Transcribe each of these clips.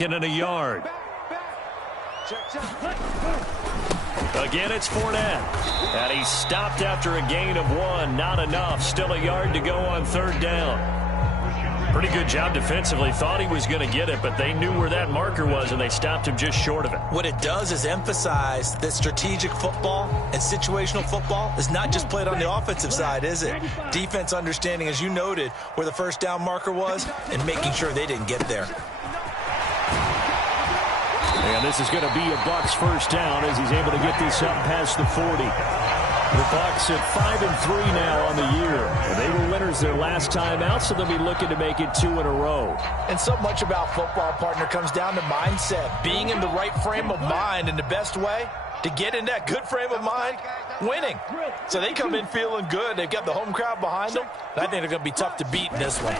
in a yard. Again, it's Fournette. And he stopped after a gain of 1. Not enough. Still a yard to go on 3rd down. Pretty good job defensively. Thought he was going to get it, but they knew where that marker was, and they stopped him just short of it. What it does is emphasize that strategic football and situational football is not just played on the offensive side, is it? Defense understanding, as you noted, where the first down marker was and making sure they didn't get there. And this is going to be a Bucs first down as he's able to get this up past the 40. The Bucs at 5-3 now on the year. They were winners their last time out, so they'll be looking to make it 2 in a row. And so much about football, partner, comes down to mindset. Being in the right frame of mind, and the best way to get in that good frame of mind, winning. So they come in feeling good. They've got the home crowd behind them. I think they're going to be tough to beat in this one.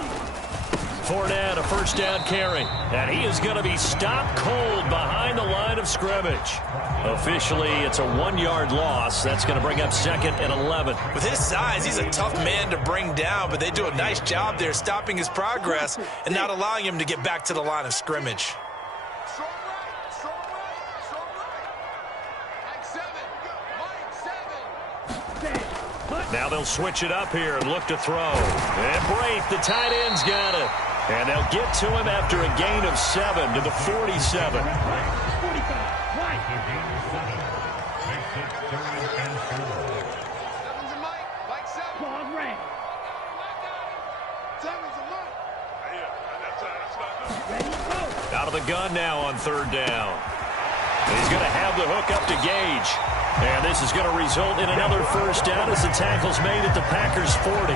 Fournette, a first down carry. And he is going to be stopped cold behind the line of scrimmage. Officially, it's a 1-yard loss. That's going to bring up 2nd and 11. With his size, he's a tough man to bring down, but they do a nice job there stopping his progress and not allowing him to get back to the line of scrimmage. Now they'll switch it up here and look to throw. And Braith, the tight end's got it. And they'll get to him after a gain of 7 to the 47. Out of the gun now on 3rd down. He's going to have the hook up to Gage. And this is going to result in another first down as the tackle's made at the Packers' 40.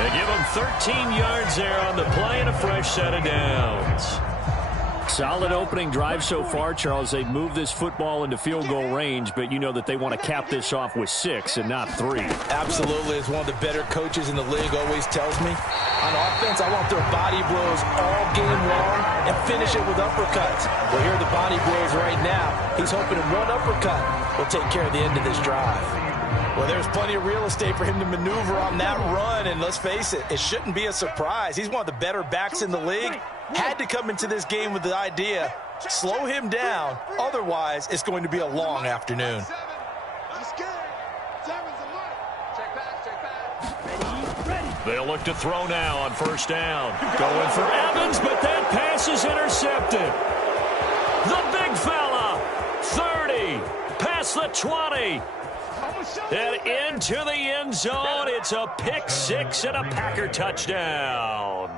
They give him 13 yards there on the play and a fresh set of downs. Solid opening drive so far, Charles. They've moved this football into field goal range, but you know that they want to cap this off with 6 and not 3. Absolutely. As one of the better coaches in the league always tells me, on offense, I want their body blows all game long and finish it with uppercuts. Well, here are the body blows right now. He's hoping in one uppercut will take care of the end of this drive. Well, there's plenty of real estate for him to maneuver on that run, and let's face it, it shouldn't be a surprise. He's one of the better backs in the league. Had to come into this game with the idea, slow him down, otherwise it's going to be a long afternoon. They'll look to throw now on first down. Going for Evans, but that pass is intercepted. The big fella, 30, past the 20. And into the end zone. It's a pick-6 and a Packer touchdown.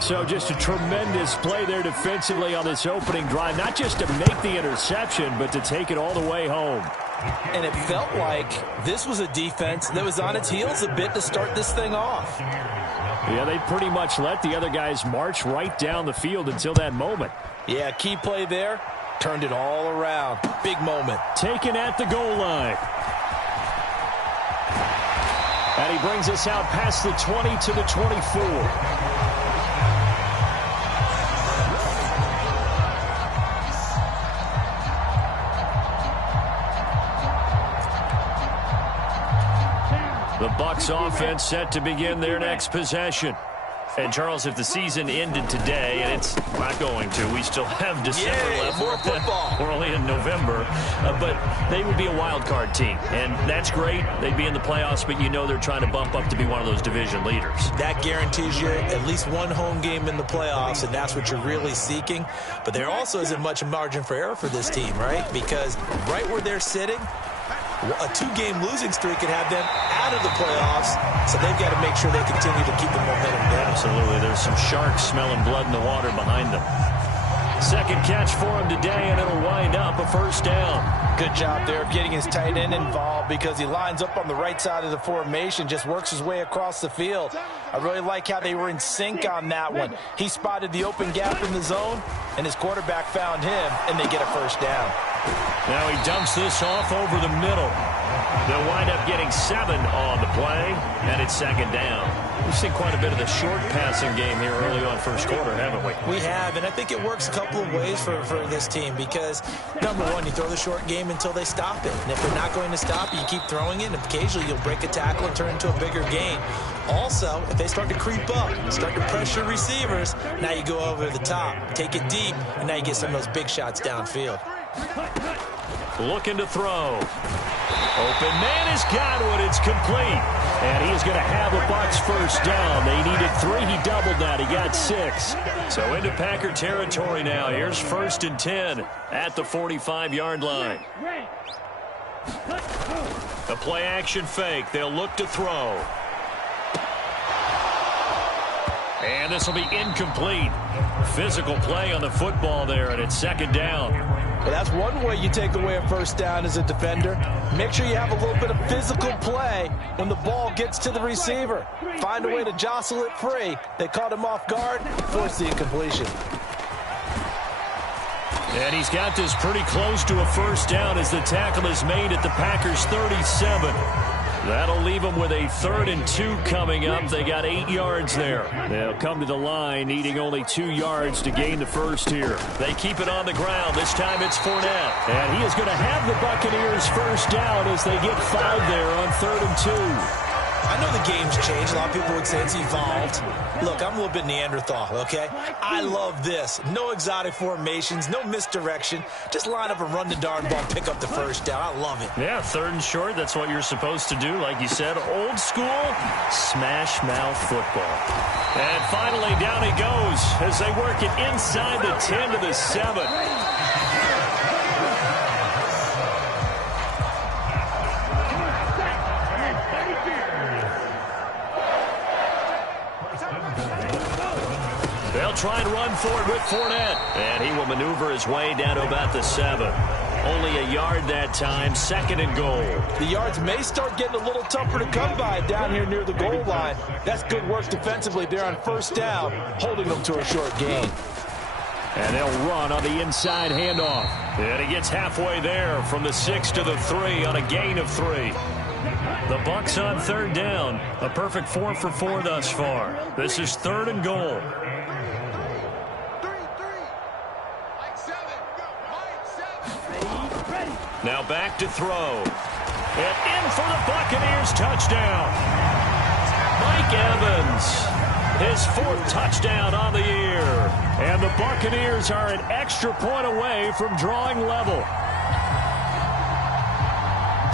So just a tremendous play there defensively on this opening drive. Not just to make the interception, but to take it all the way home. And it felt like this was a defense that was on its heels a bit to start this thing off. Yeah, they pretty much let the other guys march right down the field until that moment. Yeah, key play there. Turned it all around. Big moment. Taken at the goal line. And he brings us out past the 20 to the 24. The Bucs offense set to begin their next possession. And, Charles, if the season ended today, and it's not going to, we still have December left. More football. We're only in November. But they would be a wild card team. And that's great. They'd be in the playoffs, but you know they're trying to bump up to be one of those division leaders. That guarantees you at least one home game in the playoffs, and that's what you're really seeking. But there also isn't much margin for error for this team, right? Because right where they're sitting, a 2-game losing streak could have them out of the playoffs, so they've got to make sure they continue to keep the momentum down. Absolutely. There's some sharks smelling blood in the water behind them. Second catch for him today, and it'll wind up a first down. Good job there of getting his tight end involved because he lines up on the right side of the formation, just works his way across the field. I really like how they were in sync on that one. He spotted the open gap in the zone, and his quarterback found him, and they get a first down. Now he dumps this off over the middle. They'll wind up getting 7 on the play, and it's second down. We've seen quite a bit of the short passing game here early on first quarter, haven't we? We have, and I think it works a couple of ways for this team because, number one, you throw the short game until they stop it. And if they're not going to stop it, you keep throwing it, and occasionally you'll break a tackle and turn it into a bigger gain. Also, if they start to creep up, start to pressure receivers, now you go over the top, take it deep, and now you get some of those big shots downfield. Looking to throw. Open man has got it. It's complete. And he is going to have the Bucs first down. They needed 3. He doubled that. He got 6. So into Packer territory now. Here's 1st and 10 at the 45-yard line. The play action fake. They'll look to throw. And this will be incomplete. Physical play on the football there, and it's 2nd down. Well, that's one way you take away a first down as a defender. Make sure you have a little bit of physical play when the ball gets to the receiver. Find a way to jostle it free. They caught him off guard, forced the incompletion. And he's got this pretty close to a first down as the tackle is made at the Packers' 37. That'll leave them with a 3rd and 2 coming up. They got 8 yards there. They'll come to the line needing only 2 yards to gain the first here. They keep it on the ground. This time it's Fournette. And he is going to have the Buccaneers first down as they get 5 there on 3rd and 2. I know the game's changed. A lot of people would say it's evolved. Look, I'm a little bit Neanderthal, okay? I love this. No exotic formations, no misdirection. Just line up and run the darn ball, pick up the first down. I love it. Yeah, 3rd and short, that's what you're supposed to do. Like you said, old school, smash mouth football. And finally, down he goes as they work it inside the 10 to the 7. They'll try and run forward with Fournette. And he will maneuver his way down to about the 7. Only a yard that time, 2nd and goal. The yards may start getting a little tougher to come by down here near the goal line. That's good work defensively there on first down, holding them to a short gain. And they'll run on the inside handoff. And he gets halfway there from the 6 to the 3 on a gain of 3. The Bucs on 3rd down. A perfect 4 for 4 thus far. This is 3rd and goal. Now back to throw. And in for the Buccaneers touchdown. Mike Evans, his 4th touchdown on the year. And the Buccaneers are an extra point away from drawing level.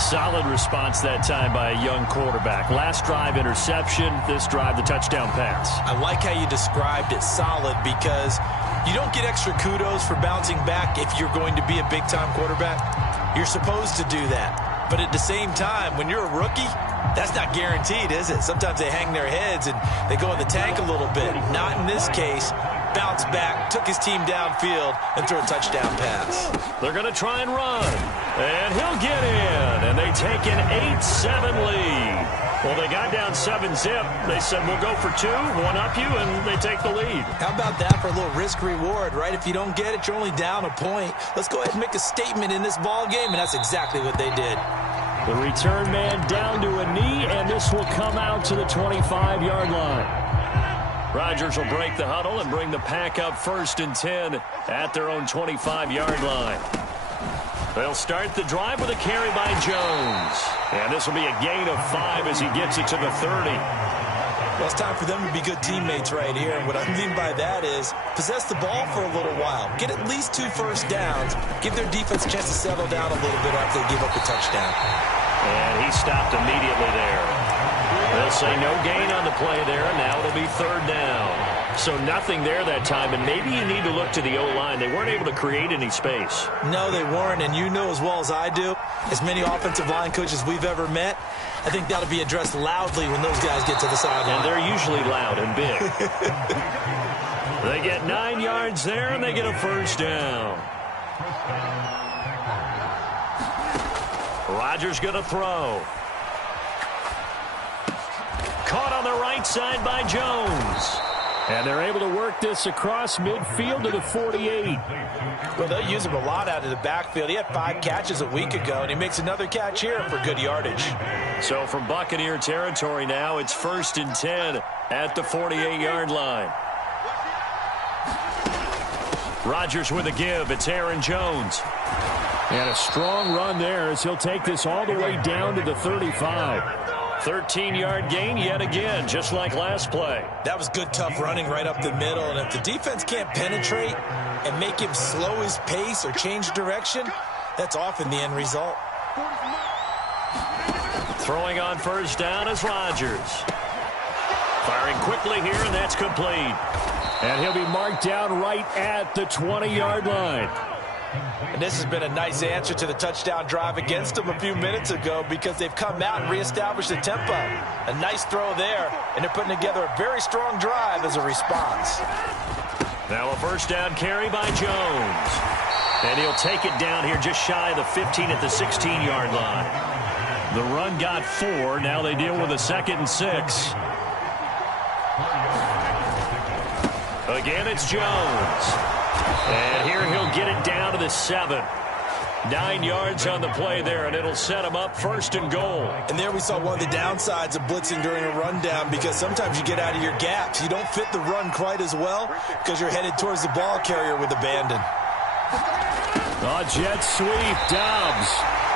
Solid response that time by a young quarterback. Last drive interception, this drive the touchdown pass. I like how you described it, solid, because you don't get extra kudos for bouncing back if you're going to be a big-time quarterback. You're supposed to do that. But at the same time, when you're a rookie, that's not guaranteed, is it? Sometimes they hang their heads and they go in the tank a little bit. Not in this case. Bounced back, took his team downfield, and threw a touchdown pass. They're going to try and run. And he'll get in. And they take an 8-7 lead. Well, they got down 7-zip. They said, we'll go for 2, one up you, and they take the lead. How about that for a little risk-reward, right? If you don't get it, you're only down a point. Let's go ahead and make a statement in this ball game, and that's exactly what they did. The return man down to a knee, and this will come out to the 25-yard line. Rodgers will break the huddle and bring the Pack up 1st and 10 at their own 25-yard line. They'll start the drive with a carry by Jones. And this will be a gain of 5 as he gets it to the 30. Well, it's time for them to be good teammates right here. And what I mean by that is possess the ball for a little while. Get at least 2 first downs. Give their defense a chance to settle down a little bit after they give up a touchdown. And he stopped immediately there. They'll say no gain on the play there. Now it'll be 3rd down. So nothing there that time, and maybe you need to look to the O-line. They weren't able to create any space. No, they weren't, and you know as well as I do, as many offensive line coaches we've ever met, I think that'll be addressed loudly when those guys get to the sideline. And they're usually loud and big. They get 9 yards there, and they get a first down. Rodgers going to throw. Caught on the right side by Jones. And they're able to work this across midfield to the 48. Well, they'll use him a lot out of the backfield. He had 5 catches a week ago, and he makes another catch here for good yardage. So from Buccaneer territory now, it's 1st and 10 at the 48-yard line. Rodgers with a give. It's Aaron Jones. And a strong run there as he'll take this all the way down to the 35. 13-yard gain yet again, just like last play. That was good, tough running right up the middle. And if the defense can't penetrate and make him slow his pace or change direction, that's often the end result. Throwing on first down is Rodgers. Firing quickly here, and that's complete. And he'll be marked down right at the 20-yard line. And this has been a nice answer to the touchdown drive against them a few minutes ago because they've come out and reestablished the tempo. A nice throw there, and they're putting together a very strong drive as a response. Now a first down carry by Jones. And he'll take it down here just shy of the 15 at the 16-yard line. The run got 4. Now they deal with a 2nd and 6. Again, it's Jones. And here he'll get it down to the 7. 9 yards on the play there, and it'll set him up 1st and goal. And there we saw one of the downsides of blitzing during a rundown because sometimes you get out of your gaps. You don't fit the run quite as well because you're headed towards the ball carrier with abandon. A jet sweep, Dobbs.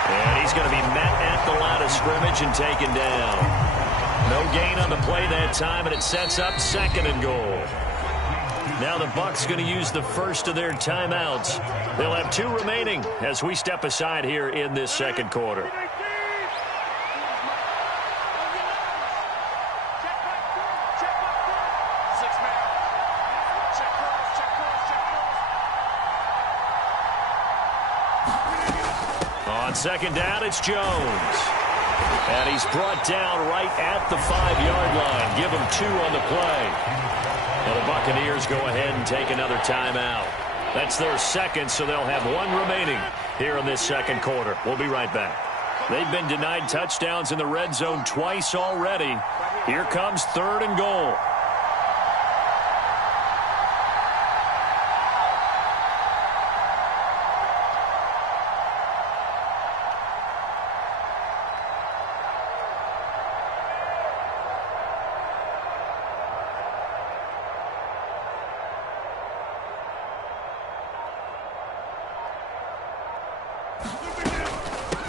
And he's going to be met at the line of scrimmage and taken down. No gain on the play that time, and it sets up 2nd and goal. Now the Bucs going to use the first of their timeouts. They'll have 2 remaining as we step aside here in this 2nd quarter. On 2nd down, it's Jones. And he's brought down right at the 5-yard line. Give him 2 on the play. Well, the Buccaneers go ahead and take another timeout. That's their 2nd, so they'll have 1 remaining here in this 2nd quarter. We'll be right back. They've been denied touchdowns in the red zone twice already. Here comes 3rd and goal.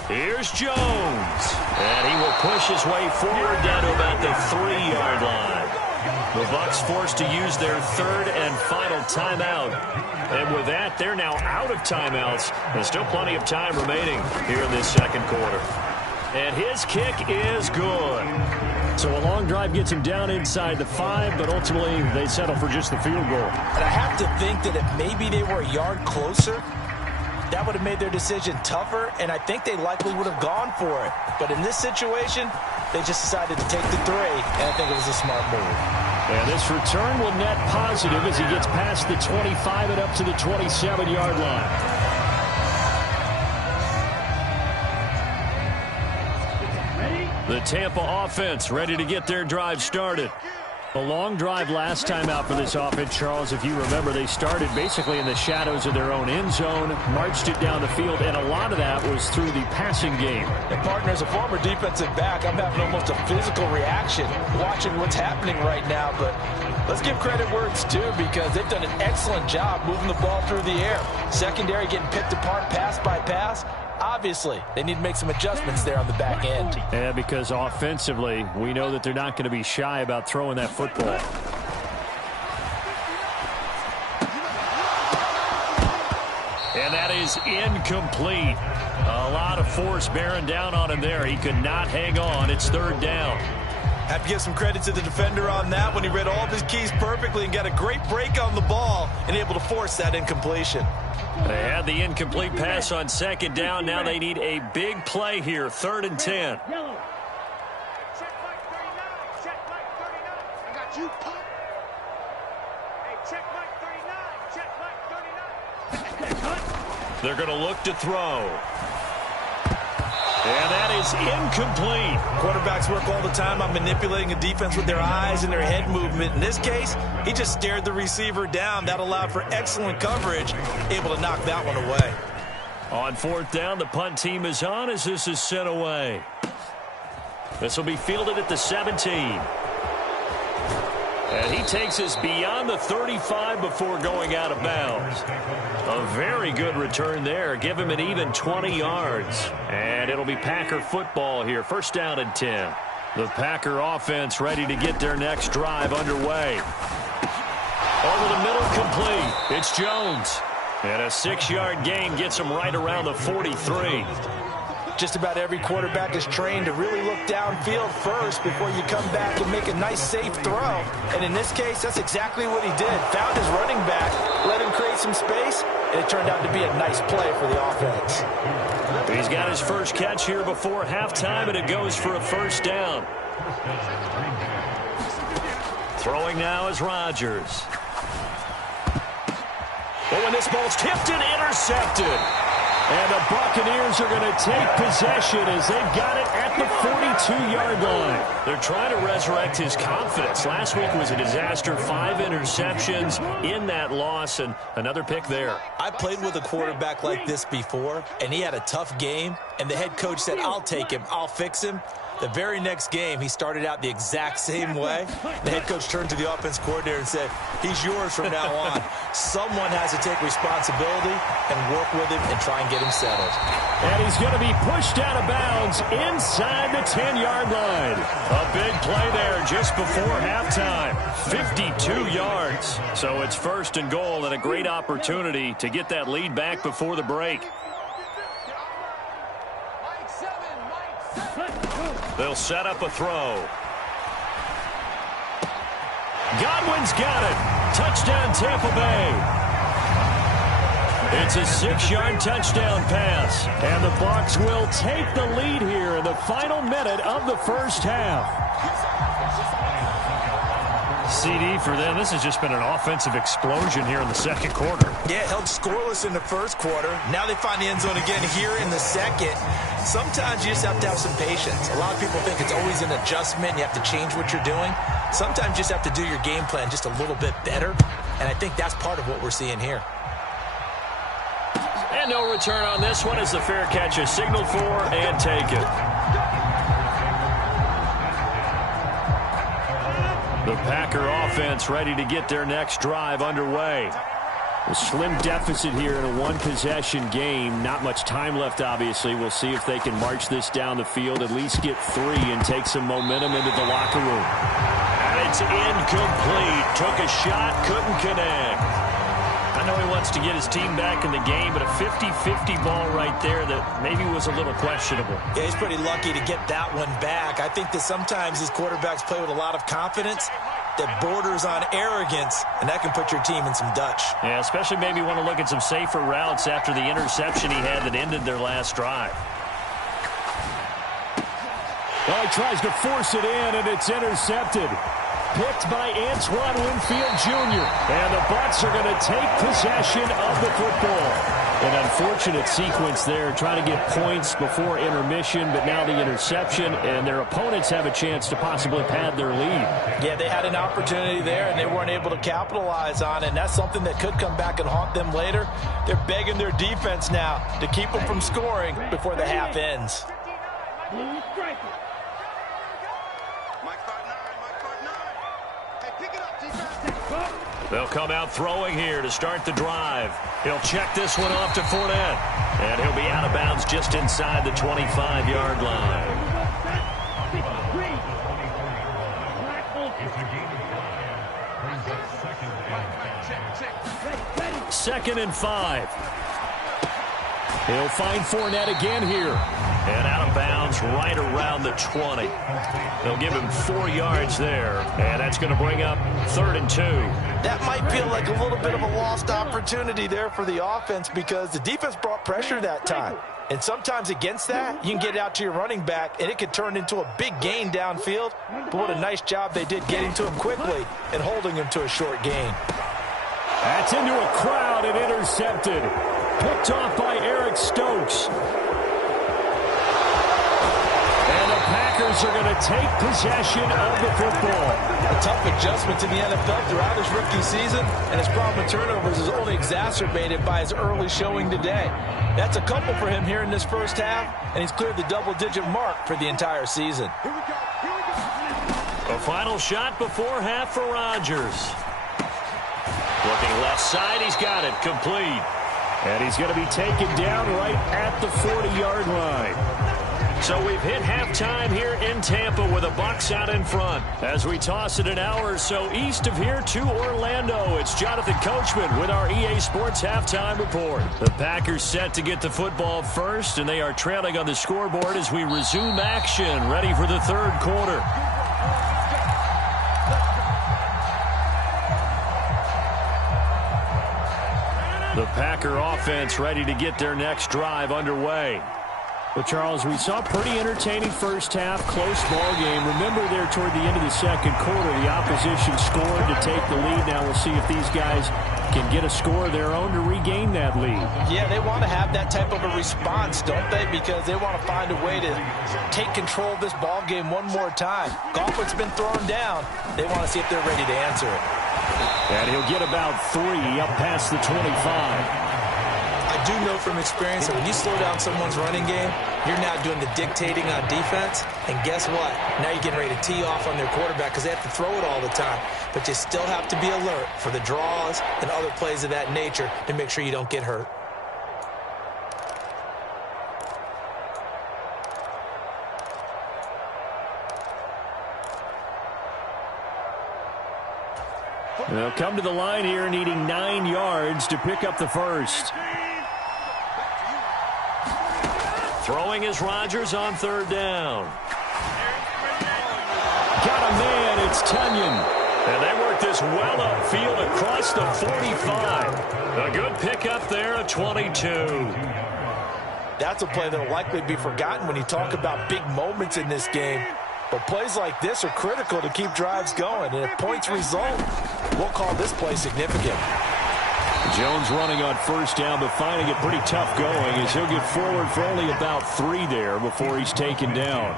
Here's Jones. And he will push his way forward down to about the 3-yard line. The Bucs forced to use their 3rd and final timeout. And with that, they're now out of timeouts. There's still plenty of time remaining here in this 2nd quarter. And his kick is good. So a long drive gets him down inside the 5, but ultimately they settle for just the field goal. And I have to think that if maybe they were a yard closer, that would have made their decision tougher, and I think they likely would have gone for it. But in this situation, they just decided to take the 3, and I think it was a smart move. And this return will net positive as he gets past the 25 and up to the 27-yard line. The Tampa offense ready to get their drive started. A long drive last time out for this offense, Charles. If you remember, they started basically in the shadows of their own end zone, marched it down the field, and a lot of that was through the passing game. And partner, as a former defensive back, I'm having almost a physical reaction watching what's happening right now. But let's give credit where it's due because they've done an excellent job moving the ball through the air. Secondary getting picked apart pass by pass. Obviously, they need to make some adjustments there on the back end. Yeah, because offensively, we know that they're not going to be shy about throwing that football. And that is incomplete. A lot of force bearing down on him there. He could not hang on. It's 3rd down. Have to give some credit to the defender on that when he read all of his keys perfectly and got a great break on the ball and able to force that incompletion. They had the incomplete pass on 2nd down. Now they need a big play here, 3rd and 10. They're going to look to throw. And that is incomplete. Quarterbacks work all the time on manipulating a defense with their eyes and their head movement. In this case, he just stared the receiver down. That allowed for excellent coverage, able to knock that one away. On 4th down, the punt team is on as this is sent away. This will be fielded at the 17. And he takes us beyond the 35 before going out of bounds. A very good return there. Give him an even 20 yards. And it'll be Packer football here. First down and 10. The Packer offense ready to get their next drive underway. Over the middle, complete. It's Jones. And a 6-yard gain gets him right around the 43. Just about every quarterback is trained to really look downfield first before you come back and make a nice, safe throw. And in this case, that's exactly what he did. Found his running back, let him create some space, and it turned out to be a nice play for the offense. He's got his first catch here before halftime, and it goes for a first down. Throwing now is Rodgers. Oh, and this ball's tipped and intercepted. And the Buccaneers are going to take possession as they've got it at the 42-yard line. They're trying to resurrect his confidence. Last week was a disaster. 5 interceptions in that loss, and another pick there. I played with a quarterback like this before, and he had a tough game, and the head coach said, I'll take him, I'll fix him. The very next game, he started out the exact same way. The head coach turned to the offense coordinator and said, he's yours from now on. Someone has to take responsibility and work with him and try and get him settled. And he's going to be pushed out of bounds inside the 10-yard line. A big play there just before halftime. 52 yards. So it's first and goal and a great opportunity to get that lead back before the break. They'll set up a throw. Godwin's got it. Touchdown, Tampa Bay. It's a 6-yard touchdown pass. And the Bucs will take the lead here in the final minute of the first half. CD for them. This has just been an offensive explosion here in the second quarter. Yeah, held scoreless in the first quarter. Now they find the end zone again here in the second. Sometimes you just have to have some patience. A lot of people think it's always an adjustment. You have to change what you're doing. Sometimes you just have to do your game plan just a little bit better. And I think that's part of what we're seeing here. And no return on this one as the fair catch is signaled for and taken. The Packer offense ready to get their next drive underway. A slim deficit here in a one-possession game. Not much time left, obviously. We'll see if they can march this down the field, at least get 3 and take some momentum into the locker room. And it's incomplete. Took a shot, couldn't connect. I know he wants to get his team back in the game, but a 50-50 ball right there that maybe was a little questionable. Yeah, he's pretty lucky to get that one back. I think that sometimes these quarterbacks play with a lot of confidence that borders on arrogance, and that can put your team in some Dutch. Yeah, especially maybe want to look at some safer routes after the interception he had that ended their last drive. Well, he tries to force it in, and it's intercepted. Picked by Antoine Winfield Jr. And the Bucs are going to take possession of the football. An unfortunate sequence there, trying to get points before intermission, but now the interception, and their opponents have a chance to possibly pad their lead. Yeah, they had an opportunity there, and they weren't able to capitalize on it, and that's something that could come back and haunt them later. They're begging their defense now to keep them from scoring before the half ends. They'll come out throwing here to start the drive. He'll check this one off to Fournette. And he'll be out of bounds just inside the 25-yard line. Second and 5. He'll find Fournette again here. And out of bounds right around the 20. They'll give him 4 yards there. And that's going to bring up 3rd and 2. That might feel like a little bit of a lost opportunity there for the offense because the defense brought pressure that time. And sometimes against that, you can get out to your running back, and it could turn into a big gain downfield. But what a nice job they did getting to him quickly and holding him to a short gain. That's into a crowd and intercepted. Picked off by Eric Stokes. And the Packers are going to take possession of the football. A tough adjustment to the NFL throughout his rookie season, and his problem with turnovers is only exacerbated by his early showing today. That's a couple for him here in this first half, and he's cleared the double-digit mark for the entire season. A final shot before half for Rodgers. Looking left side, he's got it, complete. And he's going to be taken down right at the 40-yard line. So we've hit halftime here in Tampa with the Bucs out in front. As we toss it an hour or so east of here to Orlando, it's Jonathan Coachman with our EA Sports Halftime Report. The Packers set to get the football first, and they are trailing on the scoreboard as we resume action, ready for the third quarter. The Packer offense ready to get their next drive underway. Well, Charles, we saw a pretty entertaining first half, close ball game. Remember there toward the end of the second quarter, the opposition scored to take the lead. Now we'll see if these guys can get a score of their own to regain that lead. Yeah, they want to have that type of a response, don't they? Because they want to find a way to take control of this ball game one more time. Gauntlet's been thrown down. They want to see if they're ready to answer it. And he'll get about 3 up past the 25. I do know from experience that when you slow down someone's running game, you're now doing the dictating on defense. And guess what? Now you're getting ready to tee off on their quarterback because they have to throw it all the time. But you still have to be alert for the draws and other plays of that nature to make sure you don't get hurt. They'll come to the line here needing 9 yards to pick up the first. Throwing is Rodgers on third down. Got a man, it's Tunyon. And they work this well upfield across the 45. A good pickup there at 22. That's a play that will likely be forgotten when you talk about big moments in this game. But plays like this are critical to keep drives going. And if points result, we'll call this play significant. Jones running on first down, but finding it pretty tough going as he'll get forward for only about 3 there before he's taken down.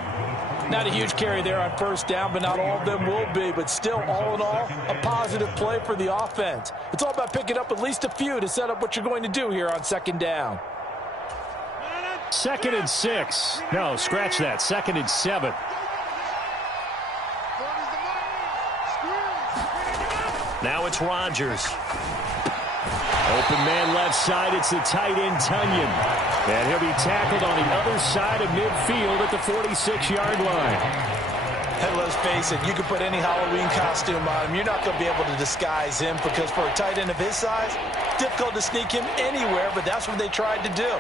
Not a huge carry there on first down, but not all of them will be. But still, all in all, a positive play for the offense. It's all about picking up at least a few to set up what you're going to do here on second down. 2nd and 6. No, scratch that. 2nd and 7. Now it's Rodgers. Open man left side. It's the tight end, Tunyon. And he'll be tackled on the other side of midfield at the 46-yard line. Hey, let's face it, you can put any Halloween costume on him. You're not going to be able to disguise him because for a tight end of his size, difficult to sneak him anywhere, but that's what they tried to do.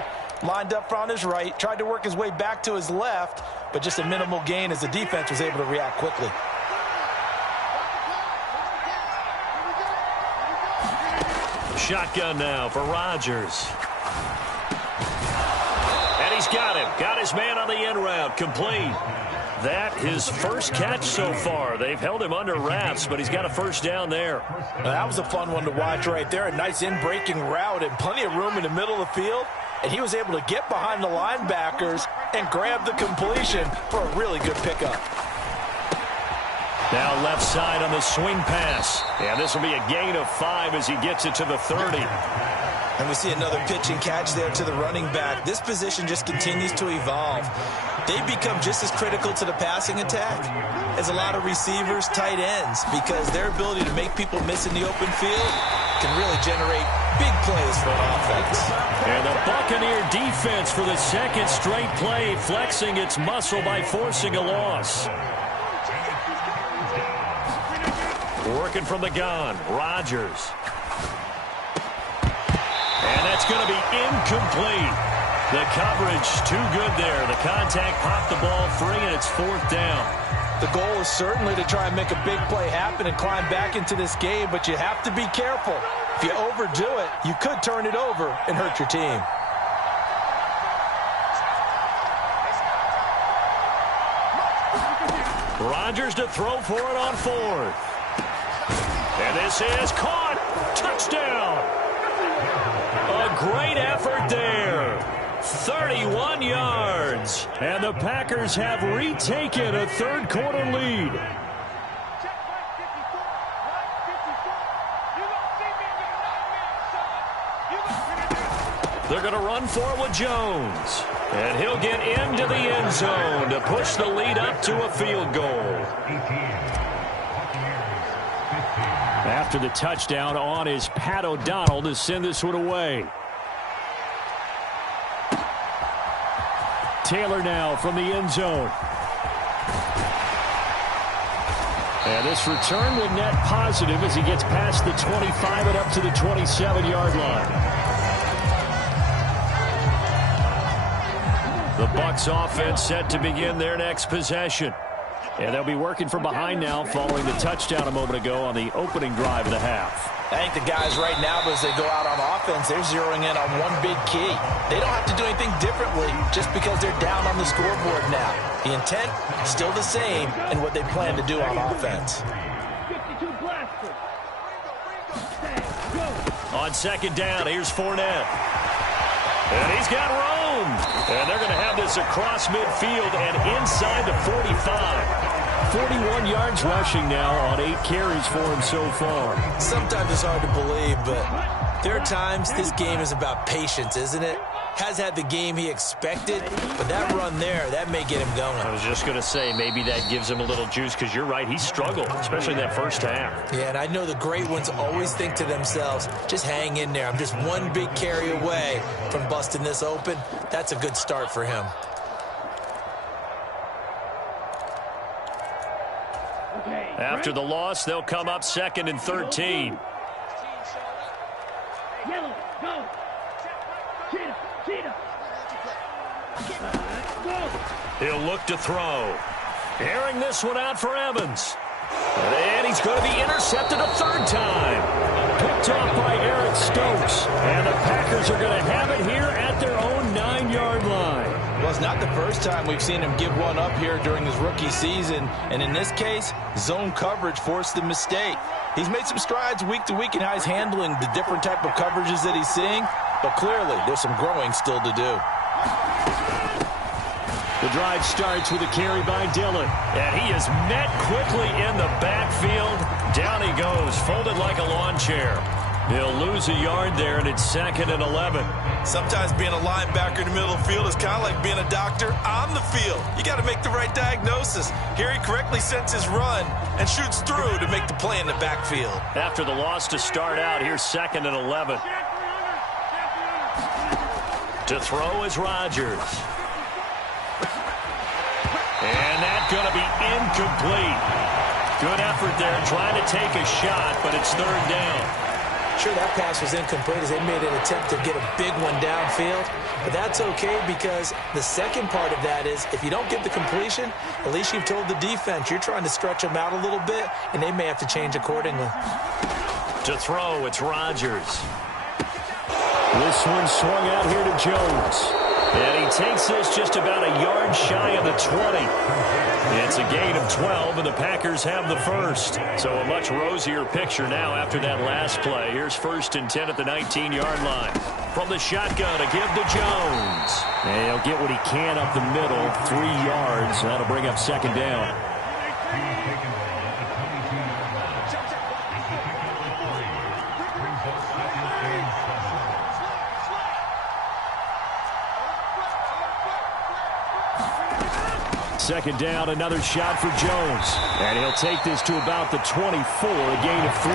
Lined up on his right, tried to work his way back to his left, but just a minimal gain as the defense was able to react quickly. Shotgun now for Rodgers. And he's got him. Got his man on the end route. Complete. That his first catch so far. They've held him under wraps, but he's got a first down there. Now, that was a fun one to watch right there. A nice in-breaking route and plenty of room in the middle of the field. And he was able to get behind the linebackers and grab the completion for a really good pickup. Now left side on the swing pass. And this will be a gain of 5 as he gets it to the 30. And we see another pitch and catch there to the running back. This position just continues to evolve. They become just as critical to the passing attack as a lot of receivers, tight ends, because their ability to make people miss in the open field can really generate big plays for an offense. And the Buccaneer defense for the second straight play, flexing its muscle by forcing a loss. Working from the gun, Rodgers. And that's going to be incomplete. The coverage too good there. The contact popped the ball free, and it's 4th down. The goal is certainly to try and make a big play happen and climb back into this game, but you have to be careful. If you overdo it, you could turn it over and hurt your team. Rodgers to throw for it on 4th. And this is caught. Touchdown. A great effort there. 31 yards. And the Packers have retaken a third quarter lead. They're going to run for it with Jones. And he'll get into the end zone to push the lead up to a field goal. After the touchdown on is Pat O'Donnell to send this one away. Taylor now from the end zone. And this return will net positive as he gets past the 25 and up to the 27-yard line. The Bucs offense set to begin their next possession. And they'll be working from behind now following the touchdown a moment ago on the opening drive of the half. I think the guys right now, as they go out on offense, they're zeroing in on one big key. They don't have to do anything differently just because they're down on the scoreboard now. The intent is still the same in what they plan to do on offense. On second down, here's Fournette. And he's got room. And they're going to have this across midfield and inside the 45. 41 yards rushing now on 8 carries for him so far. Sometimes it's hard to believe, but there are times this game is about patience, isn't it? Has had the game he expected, but that run there, that may get him going. I was just going to say, maybe that gives him a little juice because you're right, he struggled, especially in that first half. Yeah, and I know the great ones always think to themselves, just hang in there. I'm just one big carry away from busting this open. That's a good start for him. After the loss, they'll come up 2nd and 13. Yellow, go. Cheetah. He'll look to throw. Airing this one out for Evans. And he's going to be intercepted a third time. Picked off by Eric Stokes. And the Packers are going to have it here at their own 9-yard line. Well, it's not the first time we've seen him give one up here during his rookie season. And in this case, zone coverage forced the mistake. He's made some strides week to week in how he's handling the different type of coverages that he's seeing. But clearly, there's some growing still to do. The drive starts with a carry by Dillon. And he is met quickly in the backfield. Down he goes, folded like a lawn chair. He'll lose a yard there, and it's 2nd and 11. Sometimes being a linebacker in the middle of the field is kind of like being a doctor on the field. You got to make the right diagnosis. Here he correctly sets his run and shoots through to make the play in the backfield. After the loss to start out, here's 2nd and 11. To throw is Rodgers. And that's going to be incomplete. Good effort there trying to take a shot, but it's 3rd down. Sure, that pass was incomplete as they made an attempt to get a big one downfield. But that's okay because the second part of that is if you don't get the completion, at least you've told the defense you're trying to stretch them out a little bit, and they may have to change accordingly. To throw, it's Rodgers. This one swung out here to Jones. And he takes this just about a yard shy of the 20. It's a gain of 12, and the Packers have the first. So a much rosier picture now after that last play. Here's 1st and 10 at the 19-yard line. From the shotgun, a give to Jones. And he'll get what he can up the middle, 3 yards. That'll bring up 2nd down. Second down, another shot for Jones. And he'll take this to about the 24, a gain of 3.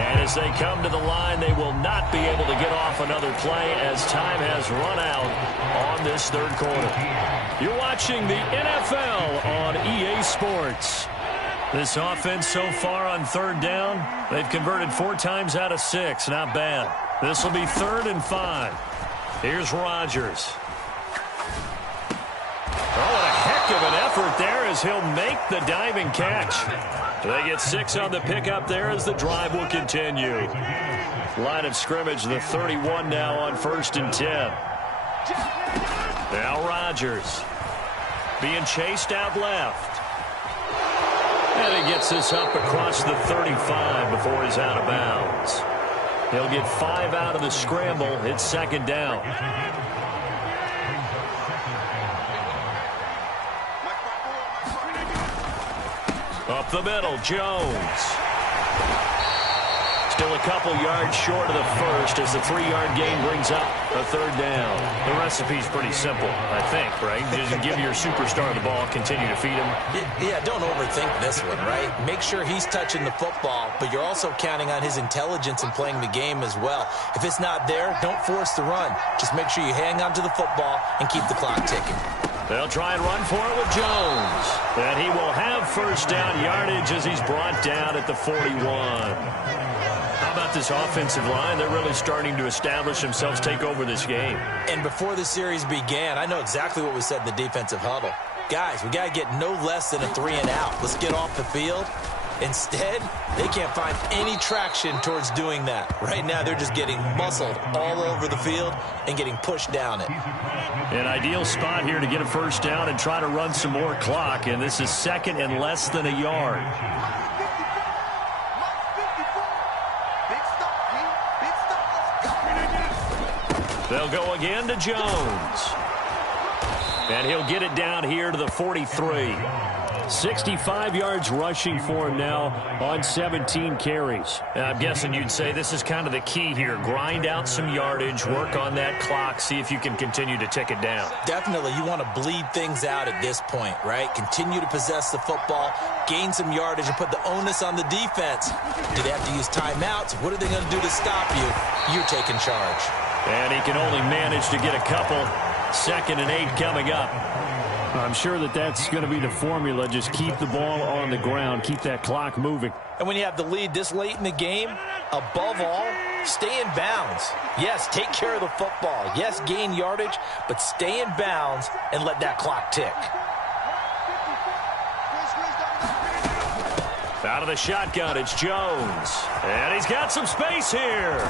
And as they come to the line, they will not be able to get off another play as time has run out on this 3rd quarter. You're watching the NFL on EA Sports. This offense so far on 3rd down, they've converted 4 times out of 6. Not bad. This will be 3rd and 5. Here's Rodgers. Oh, what a heck of an effort there as he'll make the diving catch. They get 6 on the pickup there as the drive will continue. Line of scrimmage, the 31 now on 1st and 10. Now Rodgers being chased out left. And he gets this up across the 35 before he's out of bounds. He'll get 5 out of the scramble. It's 2nd down. Up the middle, Jones. Still a couple yards short of the first as the 3-yard gain brings up a third down. The recipe's pretty simple, I think, right? Just give your superstar the ball, continue to feed him. Yeah, don't overthink this one, right? Make sure he's touching the football, but you're also counting on his intelligence in playing the game as well. If it's not there, don't force the run. Just make sure you hang on to the football and keep the clock ticking. They'll try and run for it with Jones. And he will have first down yardage as he's brought down at the 41. How about this offensive line? They're really starting to establish themselves, take over this game. And before the series began, I know exactly what was said in the defensive huddle. Guys, we got to get no less than a 3-and-out. Let's get off the field. Instead, they can't find any traction towards doing that. Right now, they're just getting muscled all over the field and getting pushed down it. An ideal spot here to get a first down and try to run some more clock, and this is second and less than a yard. They'll go again to Jones. And he'll get it down here to the 43. 65 yards rushing for him now on 17 carries. I'm guessing you'd say this is kind of the key here. Grind out some yardage, work on that clock, see if you can continue to tick it down. Definitely, you want to bleed things out at this point, right? Continue to possess the football, gain some yardage, and put the onus on the defense. Do they have to use timeouts? What are they going to do to stop you? You're taking charge. And he can only manage to get a couple. 2nd and 8 coming up. I'm sure that's going to be the formula. Just keep the ball on the ground. Keep that clock moving. And when you have the lead this late in the game, above all, stay in bounds. Yes, take care of the football. Yes, gain yardage, but stay in bounds and let that clock tick. Out of the shotgun, it's Jones. And he's got some space here.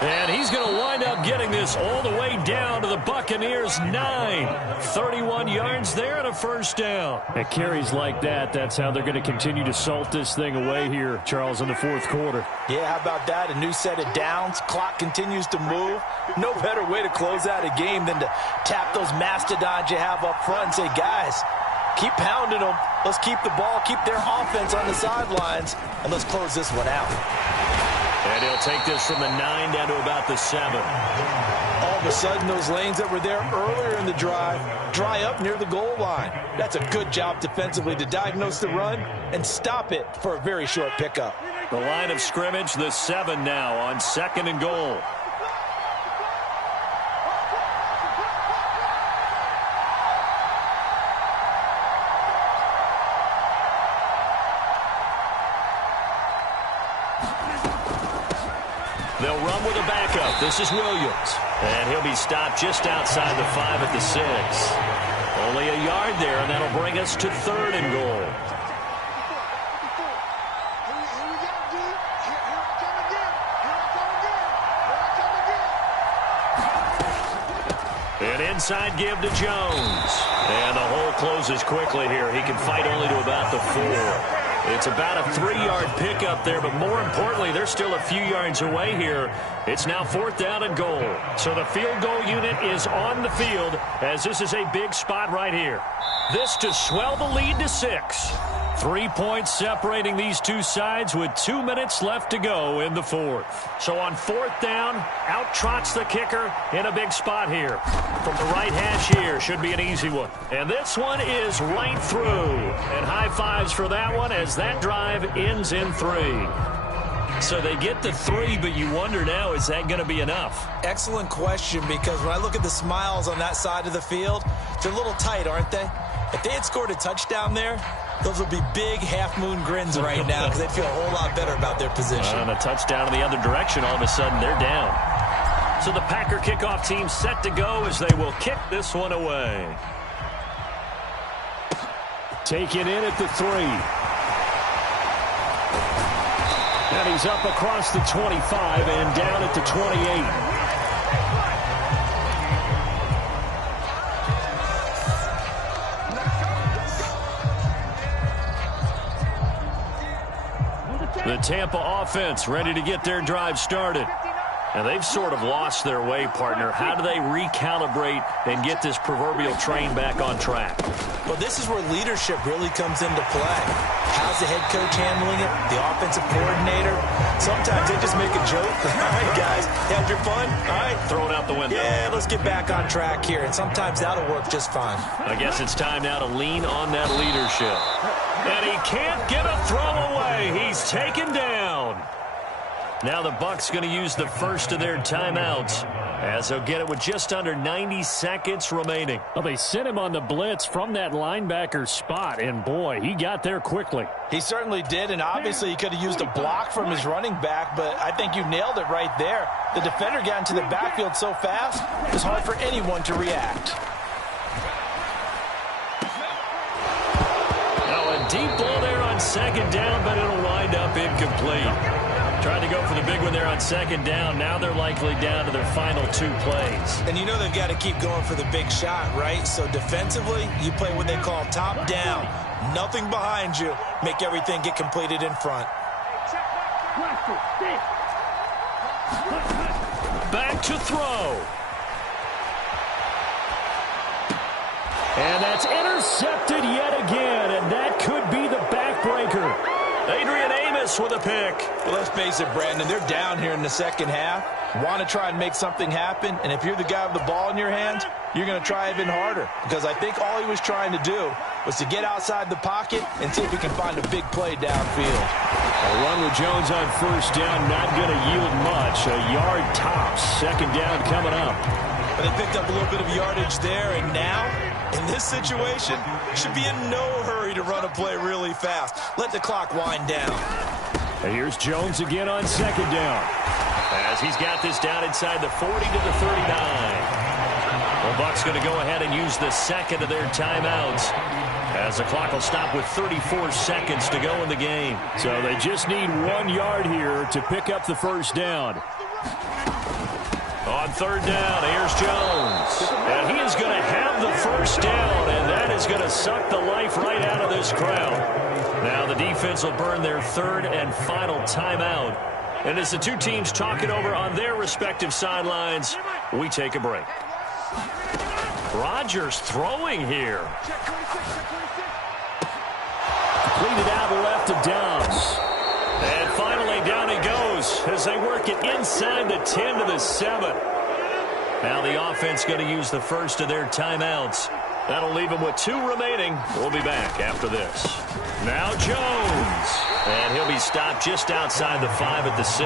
And he's going to wind up getting this all the way down to the Buccaneers' 9. 31 yards there and a first down. At carries like that, that's how they're going to continue to salt this thing away here, Charles, in the fourth quarter. Yeah, how about that? A new set of downs. Clock continues to move. No better way to close out a game than to tap those mastodons you have up front and say, guys, keep pounding them. Let's keep the ball, keep their offense on the sidelines, and let's close this one out. And he'll take this from the 9 down to about the 7. All of a sudden, those lanes that were there earlier in the drive dry up near the goal line. That's a good job defensively to diagnose the run and stop it for a very short pickup. The line of scrimmage, the 7 now on 2nd and goal. They'll run with a backup. This is Williams. And he'll be stopped just outside the 5 at the 6. Only a yard there, and that'll bring us to 3rd and goal. An inside give to Jones. And the hole closes quickly here. He can fight only to about the 4. It's about a 3-yard pickup there, but more importantly, they're still a few yards away here. It's now 4th down and goal. So the field goal unit is on the field as this is a big spot right here. This to swell the lead to 6. 3 points separating these two sides with 2 minutes left to go in the 4th. So on 4th down, out trots the kicker in a big spot here. From the right hash here, should be an easy one. And this one is right through. And high fives for that one as that drive ends in 3. So they get to 3, but you wonder now, is that going to be enough? Excellent question, because when I look at the smiles on that side of the field, they're a little tight, aren't they? If they had scored a touchdown there, those would be big half-moon grins right now because they'd feel a whole lot better about their position. And a touchdown in the other direction, all of a sudden they're down. So the Packer kickoff team set to go as they will kick this one away. Taken in at the 3. And he's up across the 25 and down at the 28. The Tampa offense ready to get their drive started. And they've sort of lost their way, partner. How do they recalibrate and get this proverbial train back on track? Well, this is where leadership really comes into play. How's the head coach handling it? The offensive coordinator? Sometimes they just make a joke. All right, guys, had your fun? All right. Throw it out the window. Yeah, let's get back on track here. And sometimes that'll work just fine. I guess it's time now to lean on that leadership. And he can't get a throw away. He's taken down. Now the Bucs going to use the first of their timeouts, as they'll get it with just under 90 seconds remaining. Well, they sent him on the blitz from that linebacker spot, and boy, he got there quickly. He certainly did, and obviously he could have used a block from his running back, but I think you nailed it right there. The defender got into the backfield so fast, it's hard for anyone to react. Now a deep ball there on second down, but it'll wind up incomplete. Tried to go for the big one there on second down. Now they're likely down to their final 2 plays. And you know they've got to keep going for the big shot, right? So defensively, you play what they call top down. Nothing behind you. Make everything get completed in front. Back to throw. And that's intercepted yet again, and that could be the backbreaker. Adrian Amos with a pick. Well, let's face it, Brandon, they're down here in the second half. Want to try and make something happen, and if you're the guy with the ball in your hands, you're going to try even harder, because I think all he was trying to do was to get outside the pocket and see if he can find a big play downfield. A run with Jones on first down, not going to yield much. A yard tops. Second down coming up. But they picked up a little bit of yardage there, and now, in this situation, should be in no hurry to run a play really fast. Let the clock wind down. And here's Jones again on second down. As he's got this down inside the 40 to the 39. The Bucs going to go ahead and use the second of their timeouts, as the clock will stop with 34 seconds to go in the game. So they just need 1 yard here to pick up the first down. On third down, here's Jones. And he is going to have the first down, and that is going to suck the life right out of this crowd. Now the defense will burn their third and final timeout. And as the two teams talk it over on their respective sidelines, we take a break. Rodgers throwing here. Completed out left of Downs. And finally down he goes as they work it inside the 10 to the 7. Now the offense going to use the first of their timeouts. That'll leave them with 2 remaining. We'll be back after this. Now Jones. And he'll be stopped just outside the 5 at the 6.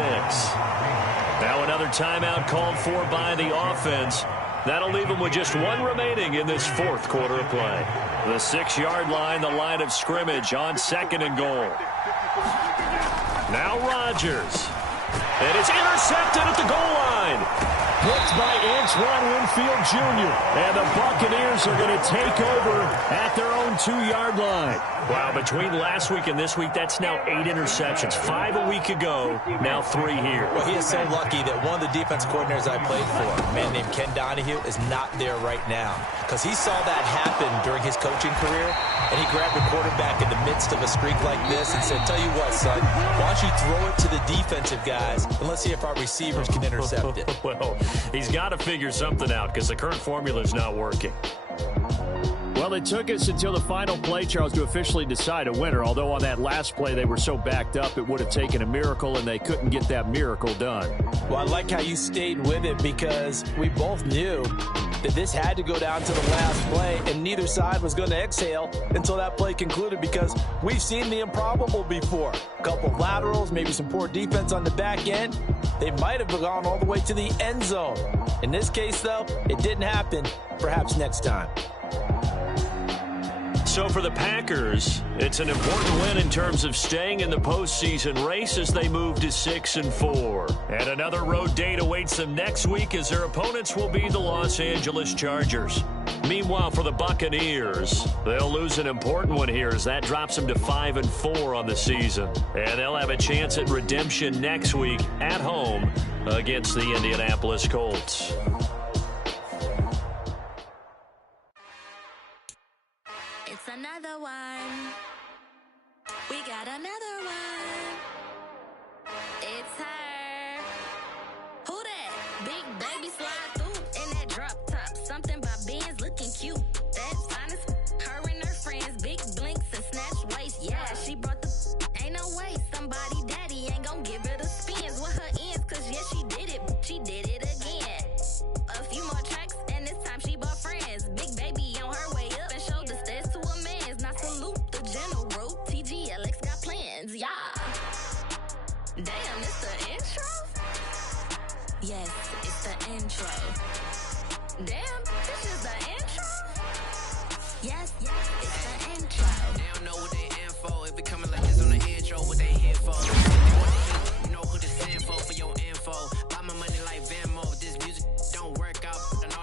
Now another timeout called for by the offense. That'll leave them with just 1 remaining in this 4th quarter of play. The 6-yard line, the line of scrimmage on second and goal. Now Rodgers. And it's intercepted at the goal line. Picked by Antoine Winfield Jr. And the Buccaneers are going to take over at their own 2-yard line. Wow, between last week and this week, that's now 8 interceptions. 5 a week ago, now 3 here. Well, he is so lucky that one of the defense coordinators I played for, a man named Ken Donahue, is not there right now. Because he saw that happen during his coaching career, and he grabbed a quarterback in the midst of a streak like this and said, tell you what, son, why don't you throw it to the defensive guys, and let's see if our receivers can intercept it. Well, he's got to figure something out because the current formula is not working. Well, it took us until the final play, Charles, to officially decide a winner, although on that last play they were so backed up it would have taken a miracle, and they couldn't get that miracle done. Well, I like how you stayed with it because we both knew that this had to go down to the last play, and neither side was going to exhale until that play concluded because we've seen the improbable before. A couple of laterals, maybe some poor defense on the back end. They might have gone all the way to the end zone. In this case, though, it didn't happen. Perhaps next time. So for the Packers, it's an important win in terms of staying in the postseason race as they move to 6-4. And another road date awaits them next week as their opponents will be the Los Angeles Chargers. Meanwhile, for the Buccaneers, they'll lose an important one here as that drops them to 5-4 on the season. And they'll have a chance at redemption next week at home against the Indianapolis Colts. It's another one. We got another one. It's her. Who that? Big baby slide through in that drop top. Something by Benz looking cute. That's honest. Her and her Damn, it's the intro? Yes, it's the intro. Damn, this just